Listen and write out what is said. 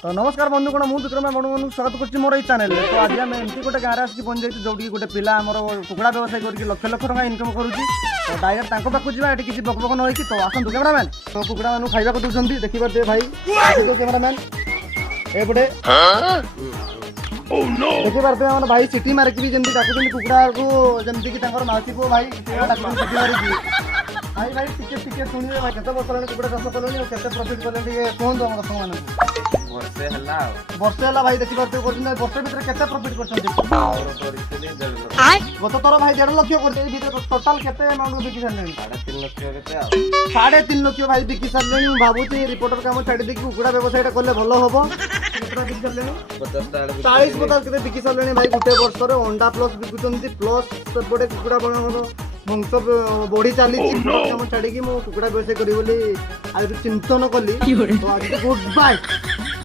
तो नमस्कार बंधुगण मु विक्रम आपको स्वागत कर मोर ये चैनल तो आज आम एमती गोटे गाँव आसिक पहुँच जाइए जो गोटे पिला आमर कुकुड़ा व्यवसाय करके लक्ष लक्ष टका इनकम करुँची तो डायरेक्ट पाखक जावा ये किसी बक बक न हो तो आसतु कैमरामैन तो कुकुड़ा मानू खाइबा दूसरी देखिए भाई कैमरामैन एपटे देखिए पारे आम भाई सिटी मारिकी भी जमी डाकुं कुकुड़ा को जमीक मौसी पुओ भाई सिटी मारिकी भाई भाई टिके शुणिए भाई केते वर्ष कुकुड़ा चाष कले केते प्रॉफिट कले कहतु आम दर्शक मान वर्षे है भाई देखिए वर्ष भर केते प्रॉफिट कर गत थर भाई 1.5 लाख कर टोटाल केते अमाउंट बिकी सारे 3.5 लाख भाई बिकी सारे भावुची रिपोर्टर काम छाड़ी देखिए कुकुड़ा व्यवसाय कले भल हम 40-50 के बिकी सारे भाई गोटे वर्ष अंडा प्लस बिकुंट प्लस सेपटे कुकुड़ा वंश बढ़ी चली छाड़ी कुकुड़ा व्यवसाय करी चिंतन कली तो आज गुड बाय।